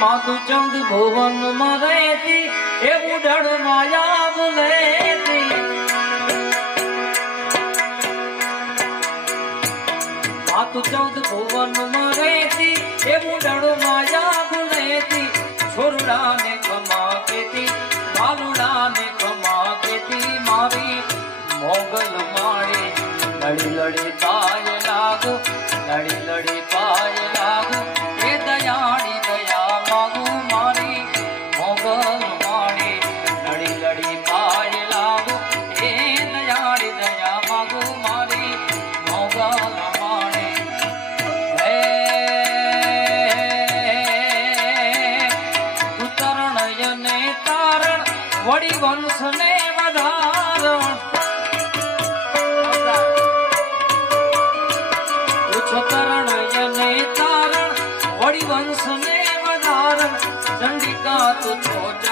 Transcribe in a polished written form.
માતુ ચંદ ભુવન માં રહેતી એ ઉડળ માયા લેતી માતુ ચંદ ભુવન માં રહેતી એ ઉડળ માયા લેતી છોરડા ને ખમા કેતી બાલુડા ને ખમા કેતી મારી મોગલ માળી લડી લડી પાય લાગુ લડી લડી પાય લાગુ એ દયાળી દયા માગુ મારી મોગલ માળી લડી લડી પાય લાગુ એ દયાળી દયા માગુ મારી મોગલ માળી હે ઉતરણયને તારણ વડી વંશ ને વધારણ તારણ વડી વંશ ને વધારણ ચંડિકા તું છોટ